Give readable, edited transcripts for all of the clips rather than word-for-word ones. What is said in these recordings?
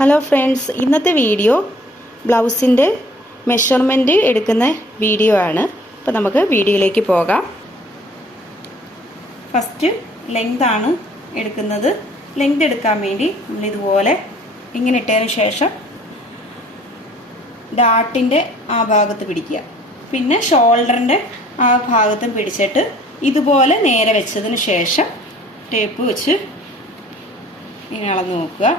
Hello friends, ഇന്നത്തെ video ബ്ലൗസിൻ്റെ measurement എടുക്കുന്ന വീഡിയോ ആണ്. അപ്പോൾ നമുക്ക് വീഡിയോയിലേക്ക് പോകാം. ഫസ്റ്റ് ലെങ്ത് ആണ് എടുക്കുന്നത്. ലെങ്ത് എടുക്കാൻ വേണ്ടി നമ്മൾ ഇതുപോലെ ഇങ്ങനെ ഇട്ടതിന് ശേഷം ഡാർട്ടിൻ്റെ ആ ഭാഗത്ത് പിടിക്കുക. പിന്നെ ഷോൾഡറിൻ്റെ ആ ഭാഗത്തും പിടിച്ചിട്ട് ഇതുപോലെ നേരെ വെച്ചതിന് ശേഷം ടേപ്പ് വെച്ച് ഇങ്ങനെ അളന്ന് നോക്കുക.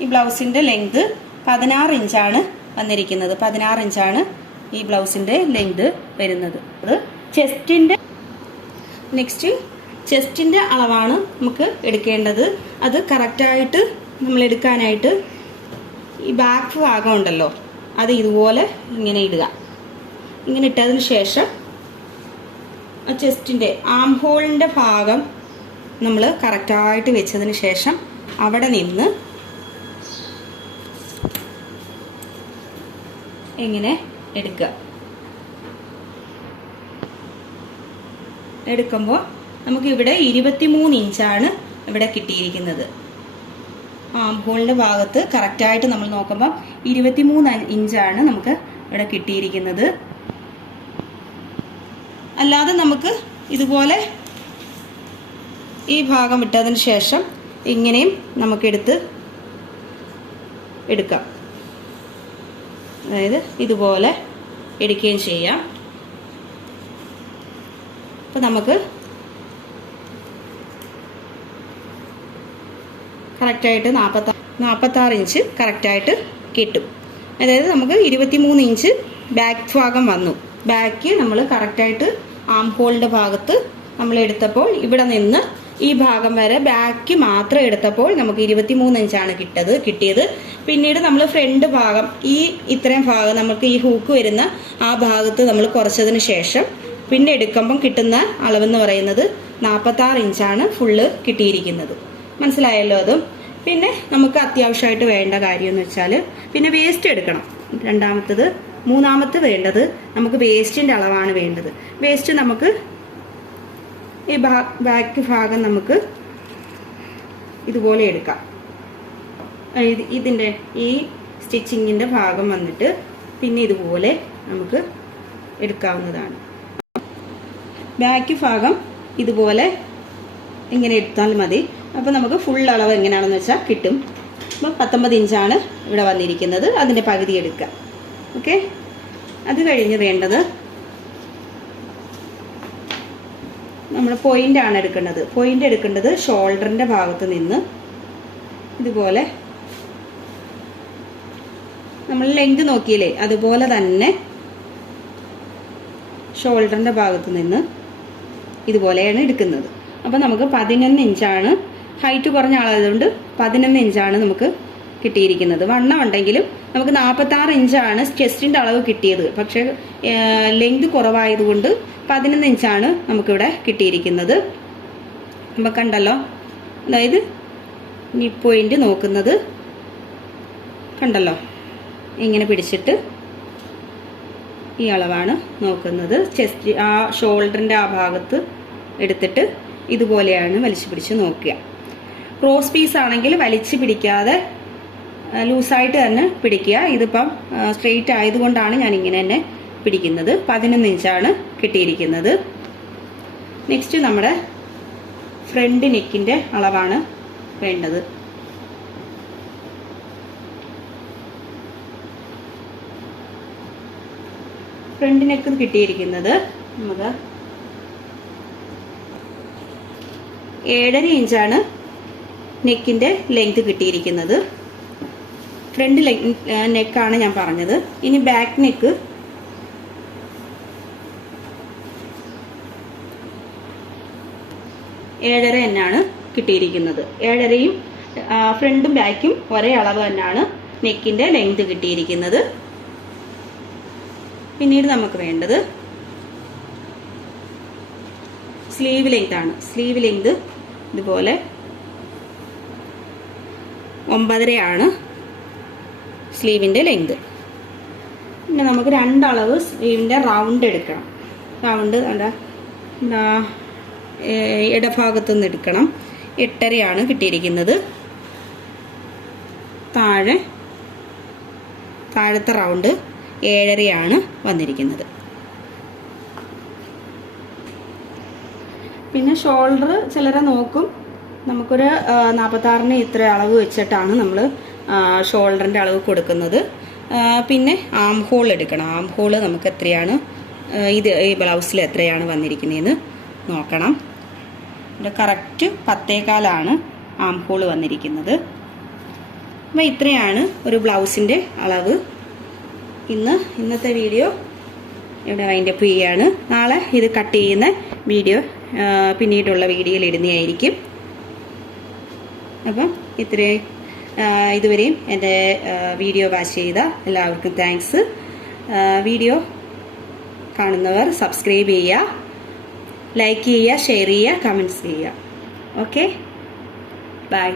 ഈ ബ്ലൗസിൻ്റെ ലെങ്ത് 16 ഇഞ്ചാണ് വന്നിരിക്കുന്നത്. 16 ഇഞ്ചാണ് ഈ ബ്ലൗസിൻ്റെ ലെങ്ത് വരുന്നത്. അത് ചെസ്റ്റിൻ്റെ അളവാണ് നമുക്ക് എടുക്കേണ്ടത്. അത് കറക്റ്റായിട്ട് നമ്മൾ എടുക്കാനായിട്ട് ഈ ബാക്ക് ഭാഗം ഉണ്ടല്ലോ, അത് ഇതുപോലെ ഇങ്ങനെ ഇടുക. ഇങ്ങനെ ഇട്ടതിന് ശേഷം ചെസ്റ്റിൻ്റെ ആം ഹോളിൻ്റെ ഭാഗം നമ്മൾ കറക്റ്റായിട്ട് വെച്ചതിന് ശേഷം അവിടെ നിന്ന് ഇങ്ങനെ എടുക്കുക. എടുക്കുമ്പോൾ നമുക്കിവിടെ 23 ഇഞ്ചാണ് ഇവിടെ കിട്ടിയിരിക്കുന്നത്. ആം ഹോളിൻ്റെ ഭാഗത്ത് കറക്റ്റായിട്ട് നമ്മൾ നോക്കുമ്പോൾ 23 ഇഞ്ചാണ് നമുക്ക് ഇവിടെ കിട്ടിയിരിക്കുന്നത്. അല്ലാതെ നമുക്ക് ഇതുപോലെ ഈ ഭാഗം വിട്ടതിന് ശേഷം ഇങ്ങനെയും നമുക്കെടുക്കാം. അതായത് ഇതുപോലെ എടുക്കുകയും ചെയ്യാം. അപ്പോൾ നമുക്ക് കറക്റ്റായിട്ട് 46 ഇഞ്ച് കറക്റ്റായിട്ട് കിട്ടും. അതായത് നമുക്ക് 23 ഇഞ്ച് ബാക്ക് ഭാഗം വന്നു. ബാക്ക് നമ്മൾ കറക്റ്റായിട്ട് ആം ഹോളിൻ്റെ ഭാഗത്ത് നമ്മൾ എടുത്തപ്പോൾ ഇവിടെ നിന്ന് ഈ ഭാഗം വരെ ബാക്ക് മാത്രം എടുത്തപ്പോൾ നമുക്ക് 23 ഇഞ്ചാണ് കിട്ടിയത്. പിന്നീട് നമ്മൾ ഫ്രണ്ട് ഭാഗം ഇത്രയും ഭാഗം നമുക്ക് ഈ ഹൂക്ക് വരുന്ന ആ ഭാഗത്ത് നമ്മൾ കുറച്ചതിന് ശേഷം പിന്നെ എടുക്കുമ്പം കിട്ടുന്ന അളവെന്ന് പറയുന്നത് 46 ഇഞ്ചാണ് ഫുള്ള് കിട്ടിയിരിക്കുന്നത്. മനസ്സിലായല്ലോ അതും. പിന്നെ നമുക്ക് അത്യാവശ്യമായിട്ട് വേണ്ട കാര്യം എന്ന് വെച്ചാൽ പിന്നെ വേസ്റ്റ് എടുക്കണം. മൂന്നാമത്തെ വേണ്ടത് നമുക്ക് വേസ്റ്റിൻ്റെ അളവാണ് വേണ്ടത്. വേസ്റ്റ് നമുക്ക് ഈ ബാക്ക് ഭാഗം നമുക്ക് ഇതുപോലെ എടുക്കാം. ഇതിൻ്റെ ഈ സ്റ്റിച്ചിങ്ങിൻ്റെ ഭാഗം വന്നിട്ട് പിന്നെ ഇതുപോലെ നമുക്ക് എടുക്കാവുന്നതാണ്. ബാക്ക് ഭാഗം ഇതുപോലെ ഇങ്ങനെ എടുത്താൽ മതി. അപ്പോൾ നമുക്ക് ഫുൾ അളവ് എങ്ങനെയാണെന്ന് വെച്ചാൽ കിട്ടും. അപ്പോൾ 19 ഇഞ്ചാണ് ഇവിടെ വന്നിരിക്കുന്നത്. അതിൻ്റെ പകുതി എടുക്കുക. ഓക്കെ. അത് കഴിഞ്ഞ് വേണ്ടത് നമ്മൾ പോയിൻ്റാണ് എടുക്കേണ്ടത്. പോയിൻ്റ് എടുക്കേണ്ടത് ഷോൾഡറിൻ്റെ ഭാഗത്ത് നിന്ന് ഇതുപോലെ നമ്മൾ ലെങ്ത് നോക്കിയില്ലേ, അതുപോലെ തന്നെ ഷോൾഡറിൻ്റെ ഭാഗത്ത് നിന്ന് ഇതുപോലെയാണ് എടുക്കുന്നത്. അപ്പോൾ നമുക്ക് 11 ഇഞ്ചാണ് ഹൈറ്റ് കുറഞ്ഞ ആളായതുകൊണ്ട് 11 ഇഞ്ചാണ് നമുക്ക് കിട്ടിയിരിക്കുന്നത്. വണ്ണം ഉണ്ടെങ്കിലും നമുക്ക് 46 ഇഞ്ചാണ് ചെസ്റ്റിൻ്റെ അളവ് കിട്ടിയത്. പക്ഷേ ലെങ്ത് കുറവായതുകൊണ്ട് 11 ഇഞ്ചാണ് നമുക്കിവിടെ കിട്ടിയിരിക്കുന്നത്. നമ്മൾ കണ്ടല്ലോ. അതായത് ഈ പോയിന്റ് നോക്കുന്നത് കണ്ടല്ലോ, ഇങ്ങനെ പിടിച്ചിട്ട് ഈ അളവാണ് നോക്കുന്നത്. ചെസ്റ്റ് ആ ഷോൾഡറിൻ്റെ ആ ഭാഗത്ത് എടുത്തിട്ട് ഇതുപോലെയാണ് വലിച്ചു പിടിച്ച് നോക്കുക. ക്രോസ് പീസ് ആണെങ്കിൽ വലിച്ചു പിടിക്കാതെ ലൂസായിട്ട് തന്നെ പിടിക്കുക. ഇതിപ്പം സ്ട്രെയിറ്റ് ആയതുകൊണ്ടാണ് ഞാൻ ഇങ്ങനെ തന്നെ പിടിക്കുന്നത്. 11 ഇഞ്ചാണ് കിട്ടിയിരിക്കുന്നത്. നെക്സ്റ്റ് നമ്മുടെ ഫ്രണ്ട് നെക്കിൻ്റെ അളവാണ് വേണ്ടത്. ഫ്രണ്ട് നെക്ക് കിട്ടിയിരിക്കുന്നത് നമുക്ക് 7.5 ഇഞ്ചാണ് നെക്കിൻ്റെ ലെങ്ത് കിട്ടിയിരിക്കുന്നത്. ഫ്രണ്ട് നെക്കാണ് ഞാൻ പറഞ്ഞത്. ഇനി ബാക്ക് നെക്ക് 7.5 തന്നെയാണ് കിട്ടിയിരിക്കുന്നത്. 7.5യും ഫ്രണ്ടും ബാക്കും ഒരേ അളവ് തന്നെയാണ് നെക്കിൻ്റെ ലെങ്ത് കിട്ടിയിരിക്കുന്നത്. പിന്നീട് നമുക്ക് വേണ്ടത് സ്ലീവ് ലെങ്ത് ആണ്. സ്ലീവ് ലെങ്ത് ഇതുപോലെ 9.5 ആണ് സ്ലീവിൻ്റെ ലെങ്ത്. പിന്നെ നമുക്ക് 2 അളവ് സ്ലീവിൻ്റെ റൗണ്ട് എടുക്കണം. റൗണ്ട് ഇടഭാഗത്തു നിന്ന് എടുക്കണം. 8.5 കിട്ടിയിരിക്കുന്നത്. താഴത്തെ റൗണ്ട് 7.5 വന്നിരിക്കുന്നത്. പിന്നെ ഷോൾഡർ ചിലരെ നോക്കും. നമുക്കൊരു 46 ഇത്ര അളവ് വെച്ചിട്ടാണ് നമ്മൾ ഷോൾഡറിൻ്റെ അളവ് കൊടുക്കുന്നത്. പിന്നെ ആം ഹോൾ എടുക്കണം. ആം ഹോള് നമുക്ക് എത്രയാണ് ഈ ബ്ലൗസിൽ എത്രയാണ് വന്നിരിക്കുന്നതെന്ന് നോക്കണം. ഇവിടെ കറക്റ്റ് 10.25 ആം ഹോൾ വന്നിരിക്കുന്നത്. അപ്പോൾ ഇത്രയാണ് ഒരു ബ്ലൗസിൻ്റെ അളവ്. ഇന്നത്തെ വീഡിയോ ഇവിടെ വൈൻഡപ്പ് ചെയ്യുകയാണ്. നാളെ ഇത് കട്ട് ചെയ്യുന്ന വീഡിയോ പിന്നീടുള്ള വീഡിയോയിൽ ഇടുന്നതായിരിക്കും. അപ്പം ഇതുവരെയും എൻ്റെ വീഡിയോ വാച്ച് ചെയ്ത എല്ലാവർക്കും താങ്ക്സ്. വീഡിയോ കാണുന്നവർ സബ്സ്ക്രൈബ് ചെയ്യുക, ലൈക്ക് ചെയ്യുക, ഷെയർ ചെയ്യുക, കമൻറ്റ്സ് ചെയ്യുക. Okay, by.